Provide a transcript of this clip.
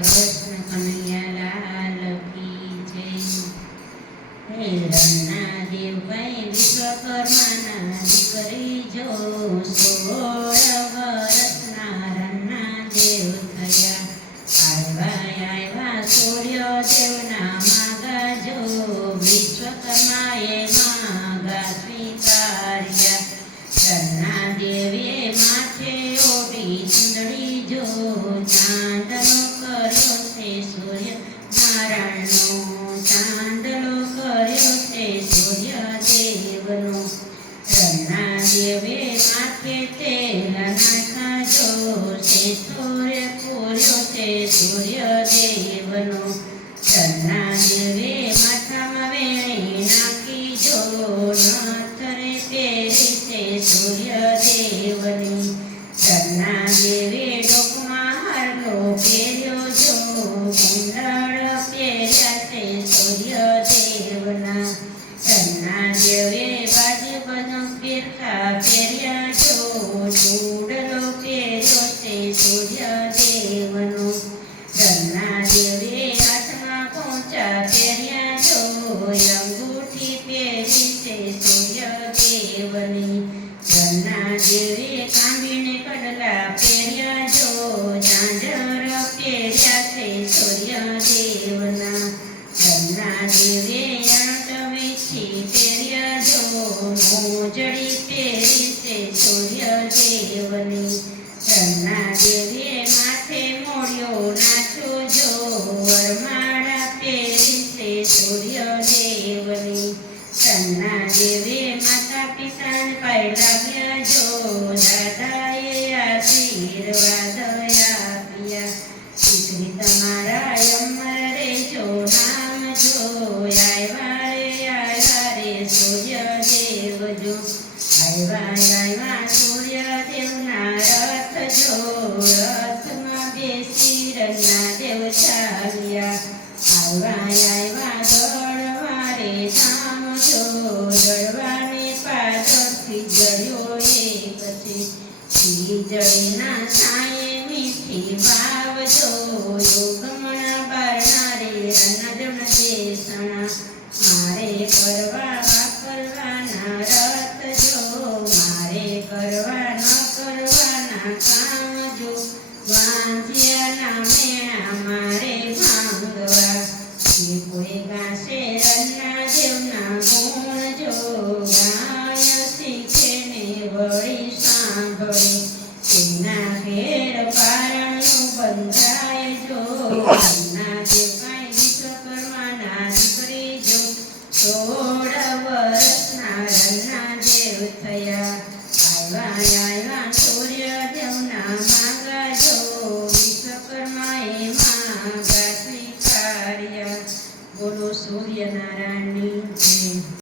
કૃષ્ણ કનૈયાલાલ કી જય। હે રન્ના દેવભાઈ વિશ્વકર્માના દીકરી જો 16 વર્ષના રન્ના દેવ થયા। આવ્યા સૂર્યદેવના માગા જો વિશ્વકર્માએ માગા સ્વીકાર્યા। રન્ના દેવે માથે ઓઢી ચૂંદડી જો ચાંદલો કર્યો છે સૂર્ય નારાયણનો ચાંદલો કર્યો છે સૂર્યદેવનો। રન્ના દેવે માથે તેલ નાખ્યા જો છે સૂર્ય પૂર્યો છે સૂર્યદેવનો। રન્ના દેવે માથામાં વેણી નાખી જો નથરે પહેરી છે સૂર્યદેવની। રન્ના દેવે ડોકમાં હારલો પહેર્યો જો કુંડળ પહેર્યા છે સૂર્યદેવના। રન્ના દેવે બાજુ બધો ફેરખા પહેર્યા જો ચૂડલો પહેર્યો છે સૂર્યદેવનો। રન્ના દેવે હાથમાં પોંચા પહેર્યા જો અંગૂઠી પહેરી છે સૂર્યદેવની। રન્ના દેવે કાંબીને કડલા પહેર્યા જો ઝાંઝર પહેર્યા છે સૂર્યદેવના। રન્ના દેવે અણટવેથી પહેર્યા જો મોજડી પહેરી છે સૂર્યદેવની। રન્ના દેવે માથે મોળિયો નાખ્યો જો વરમાળા પહેરી છે સૂર્યદેવની। રન્ના દેવે માતા પિતાને પાય લાગ્યા જો દાદાએ આશીર્વાદ આપ્યા। દીકરી તમારા અમર રહેજો નામ જો આવ્યા રે સૂર્યદેવ જો। આવ્યા સૂર્યદેવના રથ જો રથમાં બેસી રન્ના દેવ ચાલ્યા। આવ્યા દળવારે ધામ જો દળવાને પાદરથી જડ્યો એક છે ખીજડીના છાંયે મીઠી ભાવ જો યોગમણા બારણારે રન્ના દેવના દેશણા। મારે કરવા વાપરવાના રથ જો મારે કરવા ન કરવાના કામ જો વાંધ્યાના મેણા મારે ભાંગવા। જે કોઈ ગાશે રન્ના દેવના ગુણ જો ગાય શીખે ને વળી સાંભળે તેના ઘેર પારણું બંધાય જો। રન્ના દેવ કાંઈ વિશ્વકર્માના દીકરી જો 16 વર્ષના રન્ના દેવ થયા। આવ્યા સૂર્યદેવના માગા જો વિશ્વકર્માએ માગા સ્વીકાર્યા। બોલો સૂર્યનારાયણની જય।